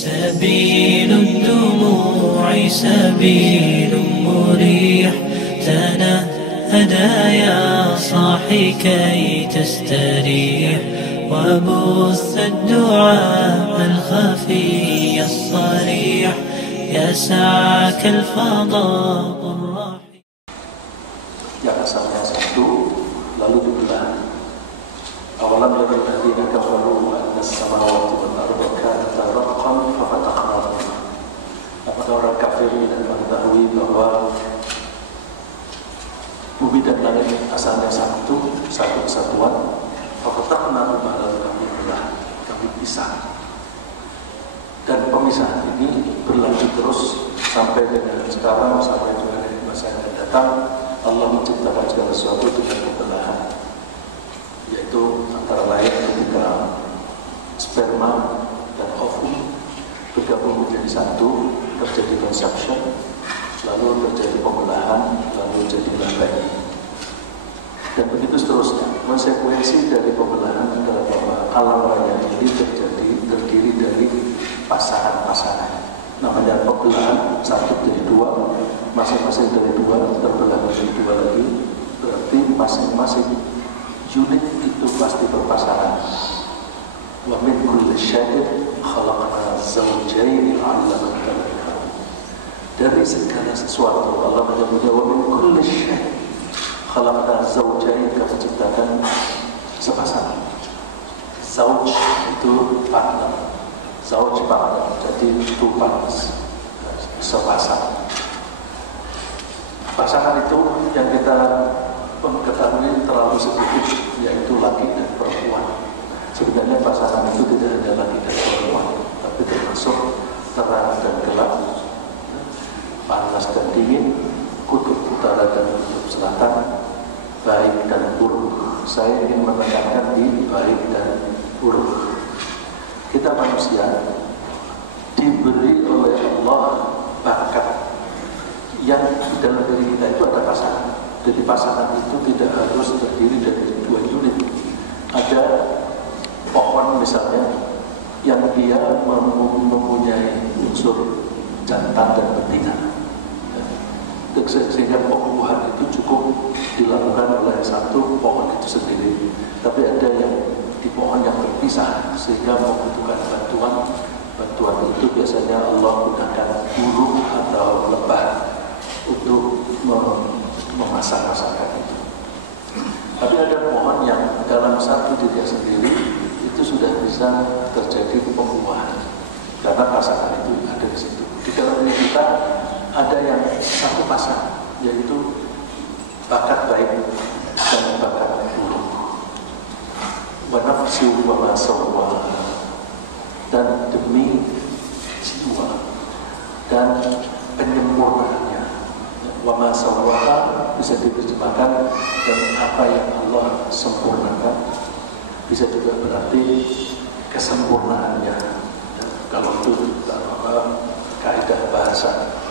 سبيل الدموع سبيل مريح تنهدى يا صاحي كي تستريح وبث الدعاء الخفي الصريح يسعك الفضاء الرحيم. Yang asalnya satu lalu dibelah. Awalam yarul ladzina kafaru anna as-samawati wal arda kanata ratqan fafataqnahuma. Apakah orang kafir tidak mengetahui bahwa bumi dan langit asalnya satu kesatuan? Fafataqnahuma, lalu kami belah, kami pisah. Dan pemisahan ini berlanjut terus sampai dengan sekarang, sampai juga dari masa yang akan datang. Allah menciptakan segala sesuatu dengan pembelahan, yaitu antara lain ketika sperma dan ovum bergabung menjadi satu, terjadi conception, lalu terjadi pembelahan, lalu jadilah bayi. Dan begitu seterusnya. Konsekuensi dari pembelahan adalah bahwa alam raya ini terdiri dari pasangan-pasangan. Namanya pembelahan, satu jadi dua, masing-masing dari dua terbelah menjadi dua lagi. Berarti masing-masing unit itu pasti berpasangan. Wa min kulli syai'in khalaqna zawjayn la'allakum tadhakkarun. Dari segala sesuatu Allah menyebutnya wa min kulli syai'in khalaqna zawjayn, kami ciptakan sepasang. Zauj itu partner. Zauj partner, jadi two partners, sepasang. Pasangan itu yang kita ketahui terlalu sedikit, yaitu laki dan perempuan. Sebenarnya pasangan itu tidak ada laki dan perempuan, tapi termasuk terang dan gelap, panas dan dingin, kutub utara dan kutub selatan, baik dan buruk. Saya ingin menekankan di baik dan buruk. Kita manusia diberi oleh Allah bakat yang dalam diri kita itu ada pasangan. Jadi pasangan itu tidak harus terdiri dari dua unit. Ada pohon misalnya yang dia mempunyai unsur jantan dan betina, sehingga pembuahan itu cukup dilakukan oleh satu pohon itu sendiri. Tapi ada yang di pohon yang terpisah sehingga membutuhkan bantuan itu biasanya Allah gunakan burung atau lebah untuk memasang-masangkan itu. Tapi ada pohon yang dalam satu diri sendiri itu sudah bisa terjadi pembuahan karena pasangan itu ada di situ. Di dalam diri kita ada yang satu pasang, yaitu bakat baik dan bakat buruk. Wa nafsu wa ma sawwaha, dan demi jiwa dan penyempurnaannya. Wa ma sawwaha bisa diterjemahkan dan apa yang Allah sempurnakan, bisa juga berarti kesempurnaannya. Kalau itu kaidah bahasa.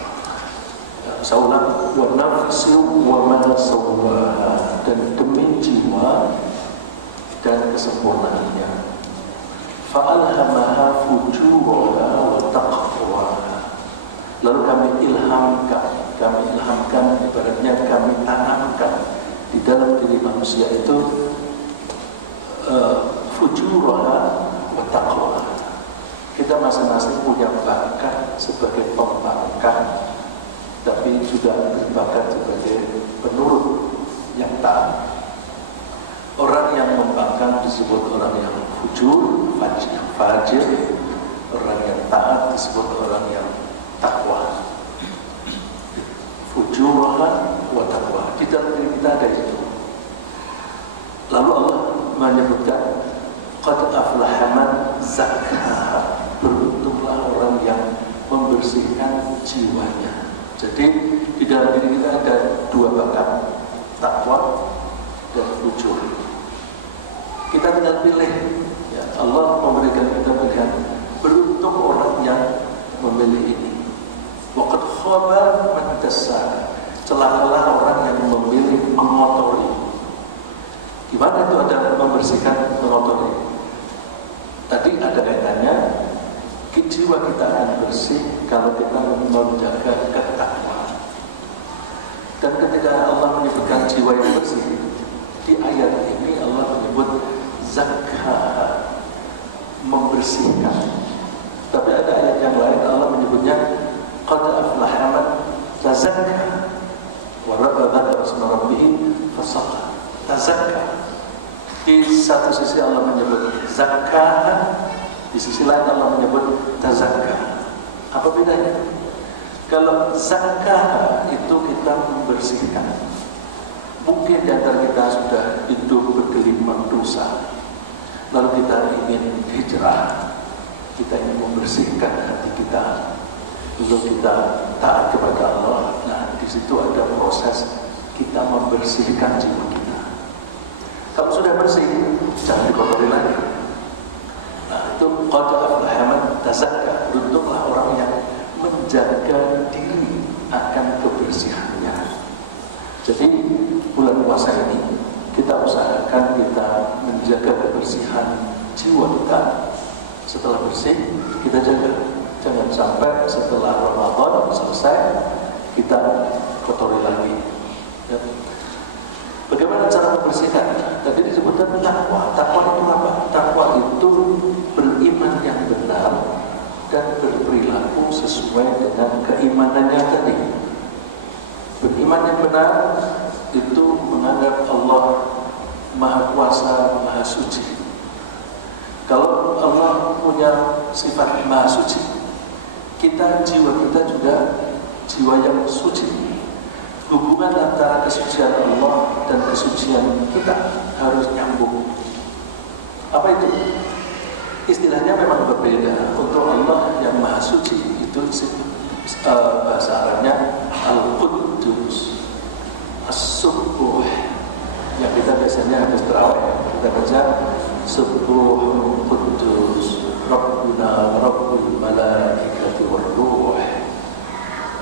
Saulah wa nafsu wa ma sawwaha, dan demi jiwa dan kesempurnaannya. Fa'alhamaha fujuraha wa taqwaha, lalu kami ilhamkan, ibaratnya kami tanamkan di dalam diri manusia itu fujuraha wa taqwaha. Kita masing-masing punya bakat sebagai pembangkang, tapi juga berbakat sebagai penurut yang taat. Orang yang membangkang disebut orang yang fujur, fajir. Orang yang taat disebut orang yang takwa. Fujurah wa takwa. Di dalam diri kita ada itu. Lalu Allah menyebutkan qad aflaha man zakkaha. Beruntunglah orang yang membersihkan jiwanya. Jadi di dalam diri kita ada dua bakat, takwa dan fujur. Kita tinggal pilih, ya, Allah memberikan kita pilihan. Beruntung orang yang memilih ini. Waqad khaba man dassaha, celakalah orang yang memilih mengotori. Gimana itu ada membersihkan, mengotori? Tadi ada kaitannya jiwa kita akan bersih kalau kita menjaga ketakwaan. Dan ketika Allah menyebutkan jiwa yang bersih, di ayat ini Allah menyebut zakah, membersihkan. Tapi ada ayat yang lain Allah menyebutnya qad aflaha man tazakka wa dzakara isma rabbih fasalla. Tazakka. Di satu sisi Allah menyebut zakah, di sisi lain Allah menyebut tazakka. Apa bedanya? Kalau zakah itu kita membersihkan. Mungkin di antara kita sudah hidup bergelimang dosa, lalu kita ingin hijrah, kita ingin membersihkan hati kita, lalu kita taat kepada Allah. Nah, di situ ada proses kita membersihkan jiwa kita. Kalau sudah bersih, jangan dikotori lagi. Nah, itu qad aflaha man tazakka. Beruntunglah orang yang menjaga diri akan kebersihannya. Jadi bulan puasa ini kita usahakan kita menjaga kebersihan jiwa kita. Setelah bersih kita jaga, jangan sampai setelah Ramadan selesai kita kotori lagi. Ya. Bagaimana cara membersihkan? Tadi disebutkan takwa. Takwa itu apa? Takwa itu beriman yang benar dan berperilaku sesuai dengan keimanannya tadi. Beriman yang benar itu menganggap Allah Maha Kuasa, Maha Suci. Kalau Allah punya sifat Maha Suci, jiwa kita juga jiwa yang suci. Hubungan antara kesucian Allah dan kesucian kita harus nyambung. Apa itu? Istilahnya memang berbeda. Untuk Allah yang Maha Suci itu bahasa Arabnya Al-Quddus, As-Subuh. Yang kita biasanya habis terawih kita baca Subuh Quddus Rabbuna Rabbul Malaikati War-Ruh.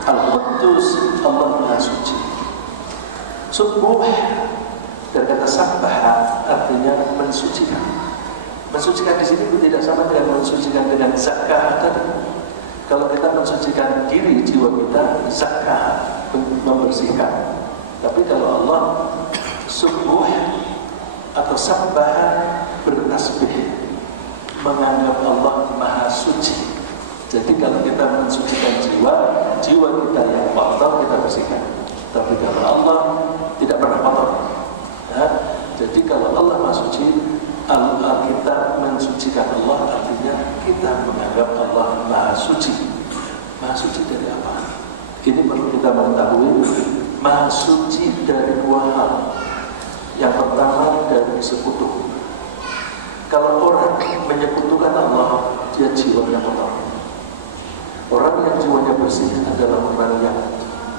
Al-Quddus, Allah Maha Suci. Subuh dari kata sabbaha artinya mensucikan. Mensucikan di sini tidak sama dengan mensucikan dengan zakah tadi. Kalau kita mensucikan diri jiwa kita, zakah membersihkan. Tapi kalau Allah subuh atau sabbaha bertasbih, menganggap Allah Maha Suci. Jadi kalau kita mensucikan jiwa kita yang kotor kita bersihkan. Tapi kalau Allah tidak pernah kotor, ya. Jadi kalau Allah Maha Suci, kita mensucikan Allah artinya kita menganggap Allah Maha Suci. Maha Suci dari apa? Ini perlu kita mengetahui. Maha Suci dari dua hal. Yang pertama dari sekutu. Kalau orang menyekutukan Allah, dia jiwanya kotor. Orang yang jiwanya bersih adalah orang yang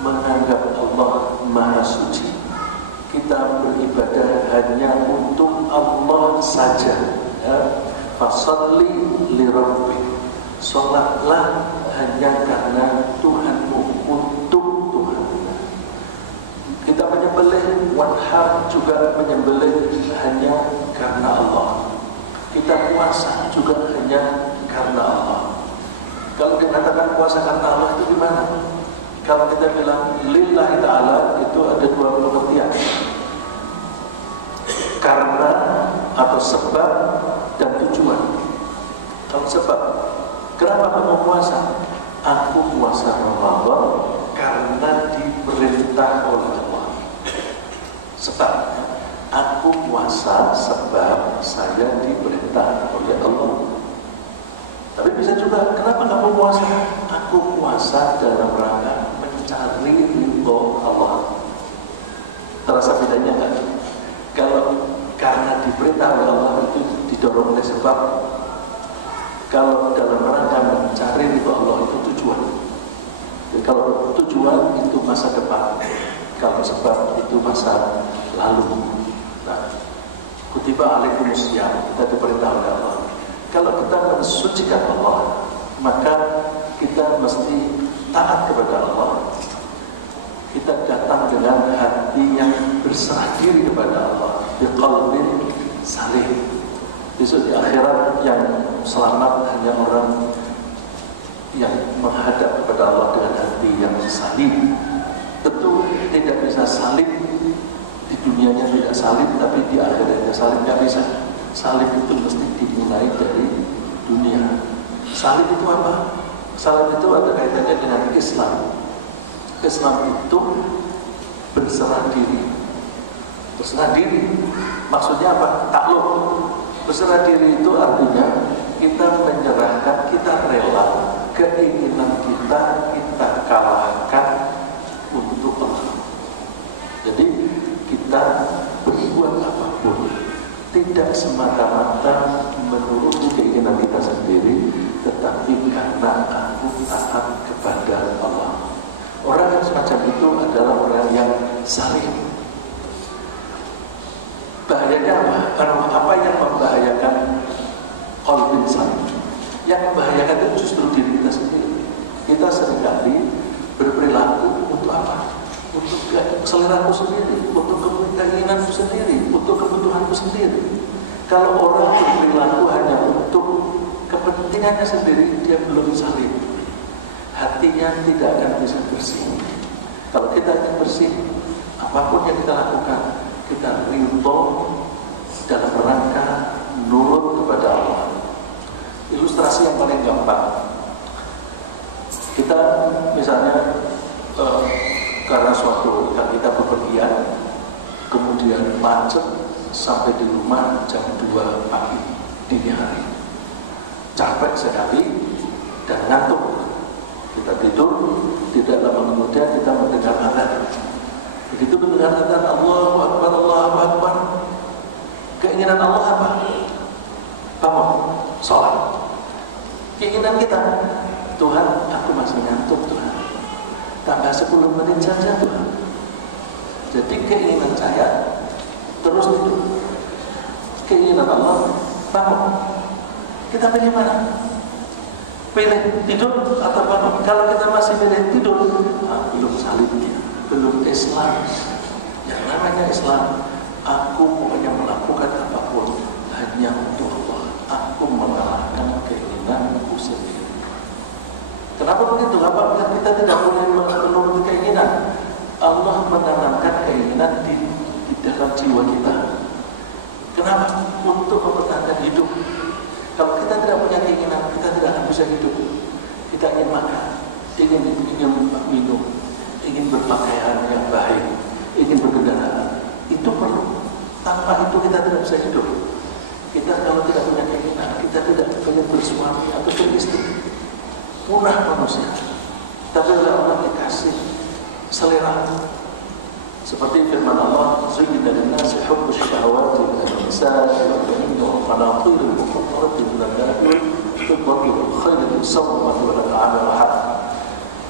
menganggap Allah Maha Suci. Kita beribadah hanya untuk Allah saja. Ya. Fasalli li rabbik. Salatlah hanya karena Tuhanmu, untuk Tuhanmu. Kita menyembelih wanhar juga menyembelih hanya karena Allah. Kita puasa juga hanya karena Allah. Kalau dikatakan puasa karena Allah itu gimana? Kalau kita bilang lillahi ta'ala itu ada dua pengertian. Karena atau sebab dan tujuan. Kalau sebab, kenapa kamu puasa? Aku puasa Ramadan karena diperintah oleh Allah. Sebab, aku puasa sebab saya diperintah oleh Allah. Tapi bisa juga, kenapa kamu puasa? Aku puasa dalam rangka mencari ridho Allah. Terasa bedanya kan? Kalau karena diperintah oleh Allah itu didorong oleh sebab. Kalau dalam rangka mencari ridho Allah itu tujuan. Jadi kalau tujuan itu masa depan, kalau sebab itu masa lalu. Nah, kutiba alaikumusiyam, kita diperintah oleh Allah. Kalau kita mensucikan Allah, maka kita mesti taat kepada Allah. Kita datang dengan hati yang berserah diri kepada Allah, biqalbin salim. Besok di akhirat yang selamat hanya orang salib. Tentu tidak bisa salib di dunianya, tidak salib, tapi di akhiratnya salib nggak bisa. Salib itu mesti dimulai dari dunia. Salib itu apa? Salib itu ada kaitannya dengan Islam. Islam itu berserah diri. Berserah diri maksudnya apa? Takluk. Berserah diri itu artinya kita menyerahkan, kita rela keinginan kita kalahkan untuk Allah. Jadi kita berbuat apapun tidak semata-mata menurut keinginan kita sendiri, tetapi karena aku taat kepada Allah. Orang yang semacam itu adalah orang yang salim. Bahayanya apa? Apa yang membahayakan qalbin salim? Yang membahayakan itu justru diri kita sendiri. Kita seringkali berperilaku untuk apa? Untuk seleraku sendiri, untuk keinginanku sendiri, untuk kebutuhanku sendiri. Kalau orang berperilaku hanya untuk kepentingannya sendiri, dia belum salim. Hatinya tidak akan bisa bersih. Kalau kita ingin bersih, apapun yang kita lakukan, kita ridho dalam rangka nurut kepada Allah. Ilustrasi yang paling gampang, kita misalnya karena suatu kita bepergian, kemudian macet sampai di rumah jam 2 pagi dini hari, capek sekali dan ngantuk. Kita tidur, tidak lama kemudian kita mendengar adzan. Begitu mendengar adzan, Allahu Akbar, Allahu Akbar, keinginan Allah apa? Bangun, sholat. Keinginan kita, Tuhan, aku masih ngantuk Tuhan, tambah 10 menit saja Tuhan. Jadi keinginan saya terus tidur. Keinginan Allah, bangun. Kita pilih mana? Pilih tidur atau bangun? Kalau kita masih pilih tidur, belum salib dia, belum Islam. Yang namanya Islam, aku pokoknya melakukan apapun hanya untuk Allah. Aku mengalahkan keinginanku sendiri. Kenapa begitu? Apakah kita tidak boleh menuruti keinginan? Allah menanamkan keinginan di dalam jiwa kita. Kenapa? Untuk mempertahankan hidup. Kalau kita tidak punya keinginan, kita tidak akan bisa hidup. Kita ingin makan, ingin minum, ingin berpakaian yang baik, ingin berkendaraan. Itu perlu. Tanpa itu kita tidak bisa hidup. Kita kalau tidak punya keinginan, kita tidak ingin bersuami atau beristri. Punah manusia. Tapi oleh Allah dikasih selera. Seperti firman Allah, "Zuyyina lin-nasi hubbu syahawati minan nisa'i wal banina wal qanatir al-muqantarati minal dhahabi wal-fiddati wal khayli al-musawwamati wal an'ami wal harth."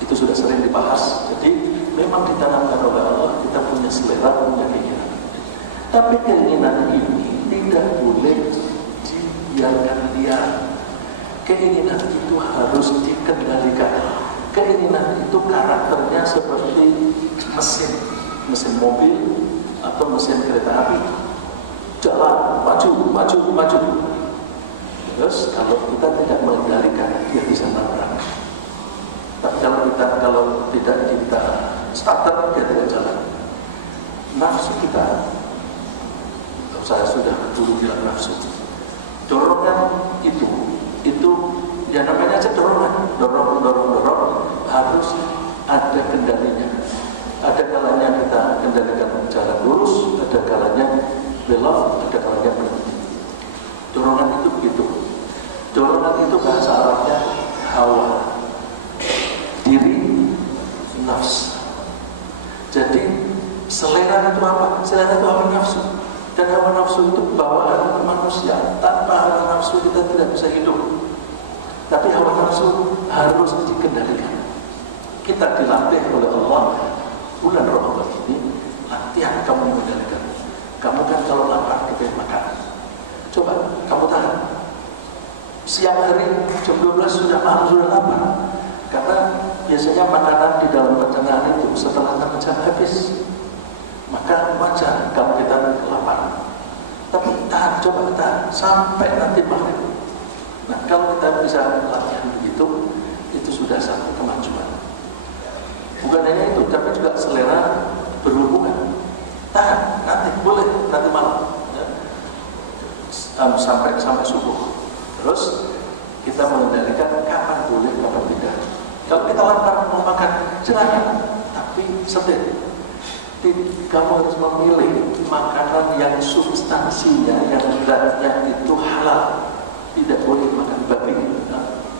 Itu sudah sering dibahas. Jadi memang ditanamkan oleh Allah, kita punya selera, punya keinginan. Tapi keinginan ini tidak boleh dibiarkan liar. Keinginan itu harus dikendalikan. Keinginan itu karakternya seperti mesin mobil atau mesin kereta api. Jalan, maju. Terus kalau kita tidak mengendalikan, dia bisa nabrak. Tapi kalau tidak kita starter, dia tidak jalan. Nafsu kita, saya sudah dulu bilang nafsu. Dorongan itu ya namanya aja dorongan, dorong harus ada kendalinya. Ada kalanya kita kendalikan jalan lurus, ada kalanya belok, ada kalanya berhenti. Dorongan itu begitu. Dorongan itu bahasa Arabnya hawa, diri, nafsu. Jadi selera itu apa? Selera itu hawa nafsu. Dan hawa nafsu itu bawaan manusia. Tanpa hawa nafsu kita tidak bisa hidup. Tapi hawa nafsu harus dikendalikan. Kita dilatih oleh Allah. Bulan Ramadan ini latihan kamu mengendalikan. Kamu kan kalau lapar kita makan. Coba kamu tahan. Siang hari jam 12 sudah malam, sudah lapar. Karena biasanya makanan di dalam pencernaan itu setelah 6 jam habis. Maka wajar kalau kita kelaparan. Tapi tahan, coba tahan sampai nanti maghrib. Nah, kalau kita bisa latihan begitu, itu sudah satu kemajuan. Bukan hanya Kalau kita lapar mau makan, silakan, tapi setir. Kamu harus memilih makanan yang substansinya, yang beratnya itu halal. Tidak boleh makan babi,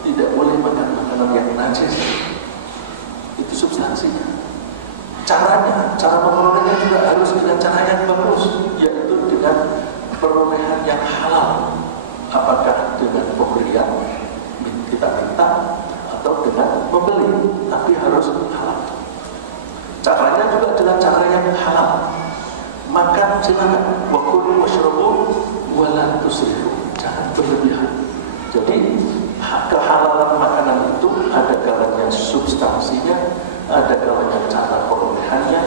tidak boleh makan makanan yang najis. Itu substansinya. Caranya, cara memperolehnya juga harus dengan cara yang bagus, yaitu dengan perolehan yang halal. Apakah dengan pemberian, kita minta, atau dengan membeli, tapi harus halal. Caranya juga dengan cara yang halal. Makan silakan, wa kulu washrabu wa la tusrifu. Jangan berlebihan. Jadi kehalalan makanan itu ada kalanya substansinya, ada kalanya cara perolehannya,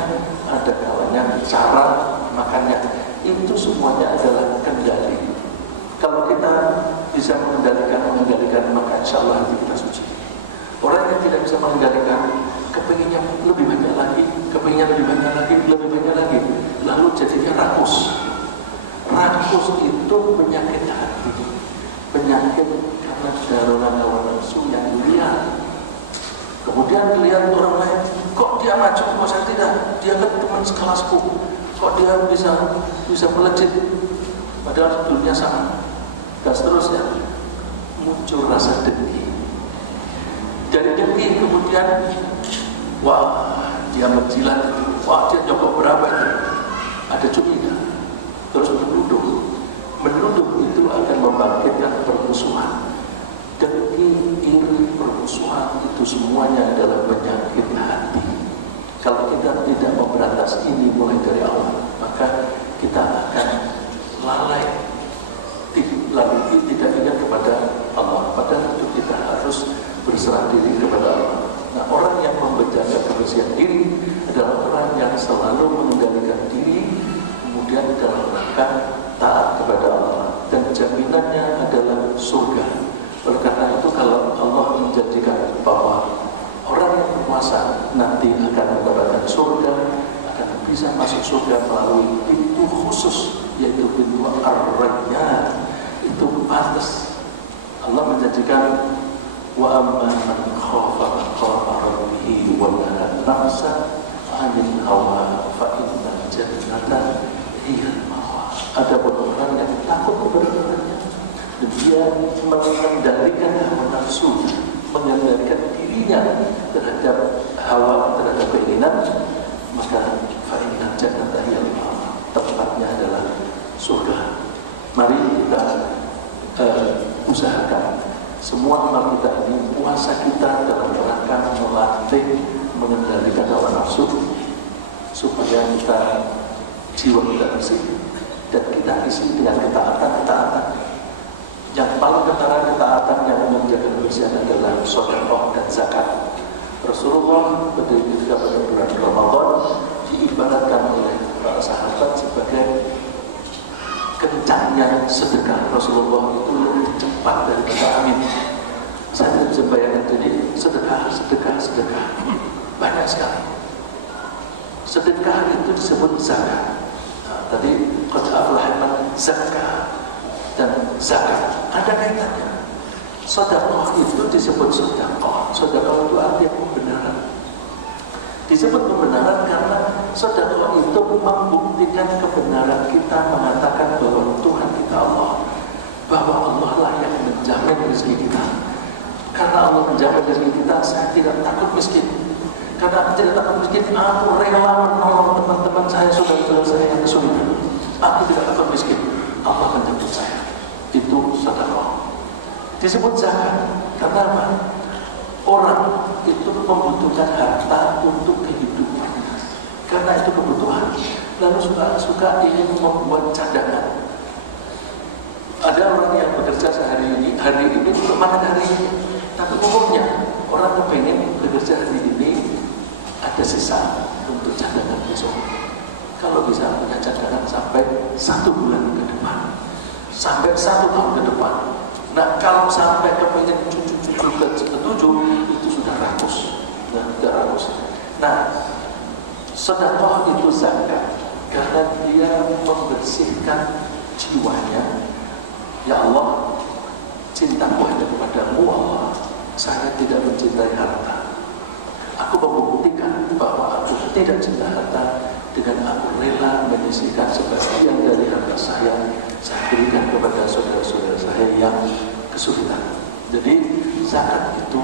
ada kalanya cara makannya. Itu semuanya adalah kendali. Kalau kita bisa mengendalikan, maka insya Allah hati kita suci. Orang yang tidak bisa mengendalikan, kepinginnya lebih banyak lagi, kepinginnya lebih banyak lagi, lebih banyak lagi, lalu jadinya rakus. Rakus itu penyakit hati, penyakit karena darah hawa nafsu yang liar. Kemudian dilihat orang lain, kok dia maju, kok saya tidak? Dia kan teman sekelasku, kok dia bisa melejit, padahal dunia sama. Dan seterusnya muncul rasa dengki. Dari dengki kemudian, wah dia menjilat, wah dia nyokok berapa itu? Ada curiga. Terus menuduh itu akan membangkitkan permusuhan. Dengki, iri, permusuhan itu semuanya adalah penyakit hati. Kalau kita tidak memberantas ini mulai dari awal, maka kita akan lalai, lalu tidak ingat kepada Allah. Padahal itu kita harus berserah diri kepada Allah. Nah, orang yang menjaga kebersihan diri adalah orang yang selalu mengendalikan diri, kemudian dalam rangka taat kepada Allah, dan jaminannya adalah surga. Oleh karena itu, kalau Allah menjanjikan bahwa orang yang berpuasa nanti akan mendapatkan surga, akan bisa masuk surga melalui pintu khusus, yaitu pintu Ar-Rayyan, itu pantas. Allah menjanjikan, wa amma man khafa maqama rabbih wa nahaa nafsa 'anil hawa fa innal jannata hiyal ma'wa. Ada orang yang takut kepada Tuhannya, dan dia mengendalikan hawa nafsu, mengendalikan dirinya terhadap hawa, terhadap keinginan, maka fa innal jannata hiyal ma'wa, tempatnya adalah surga. Mari kita usahakan semua amal kita ini, puasa kita dalam rangka melatih mengendalikan hawa nafsu, supaya jiwa kita bersih dan kita isi dengan ketaatan. Yang paling ketara ketaatan yang menjaga kebersihan adalah sedekah dan zakat. Rasulullah ketika pada bulan Ramadan diibaratkan oleh para sahabat sebagai kencangnya sedekah. Rasulullah itu lebih cepat daripada angin. Saya tidak bisa bayangkan, jadi sedekah banyak sekali. Sedekah itu disebut zakat. Tadi qad aflaha man zakka dan zakat ada kaitannya. Sedekah itu disebut sedekah. Sedekah itu artinya pembenaran. Disebut pembenaran karena sedekah itu membuktikan kebenaran kita, mengatakan bahwa Tuhan kita Allah, bahwa Allah lah yang menjamin rezeki kita. Karena Allah menjamin rezeki kita, saya tidak takut miskin. Karena aku tidak takut miskin, aku rela menolong teman-teman saya, saudara-saudara saya yang kesulitan. Aku tidak takut miskin, Allah menjemput saya. Itu sedekah. Disebut zakat karena apa? Orang itu membutuhkan harta untuk kehidupannya, karena itu kebutuhan. Lalu suka ingin membuat cadangan. Ada orang yang bekerja hari ini untuk makan hari ini, tapi umumnya orang kepengen bekerja hari ini ada sisa untuk cadangan besok. Kalau bisa punya cadangan sampai 1 bulan ke depan, sampai 1 tahun ke depan. Nah, kalau sampai kepengen cucu-cucu ke-7, itu sudah rakus. Nah, sedekah itu zakat karena dia membersihkan jiwanya. Ya Allah, cintaku hanya kepadamu Allah. Saya tidak mencintai harta. Aku membuktikan bahwa aku tidak cinta harta dengan aku rela menyisihkan sebagian dari harta saya berikan kepada saudara-saudara saya yang kesulitan. Jadi zakat itu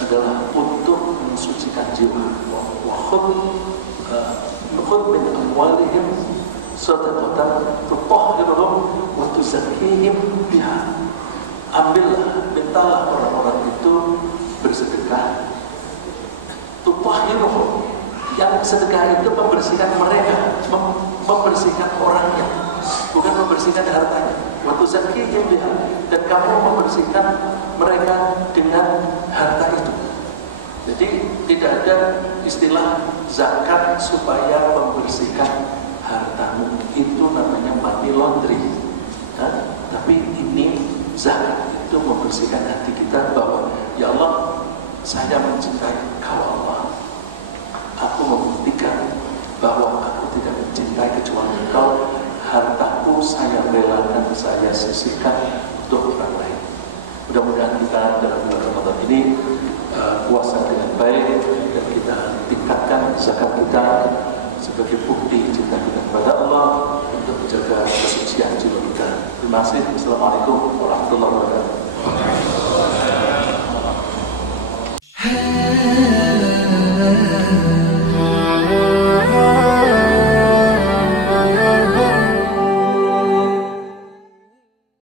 adalah untuk mensucikan jiwa. Wa khudh min amwalihim shadaqatan tutahhiruhum wa tuzakkihim biha. Ambillah, mintalah orang-orang itu bersedekah. Tutahhiruhum, yang sedekah itu membersihkan mereka, membersihkan orangnya, bukan membersihkan hartanya. Wa tuzakkihim biha, dan kamu membersihkan mereka dengan harta itu. Jadi tidak ada istilah zakat supaya membersihkan hartamu, itu namanya money laundry. Tapi ini zakat itu membersihkan hati kita bahwa ya Allah, saya mencintai Kau Allah. Aku membuktikan bahwa aku tidak mencintai kecuali Engkau. Hartaku saya relakan, saya sisihkan untuk orang lain. Mudah-mudahan kita dalam bulan Ramadan ini puasa dengan baik, dan kita tingkatkan zakat kita sebagai bukti cinta kita kepada Allah untuk menjaga kesucian jiwa kita. Terima kasih. Assalamualaikum warahmatullahi wabarakatuh.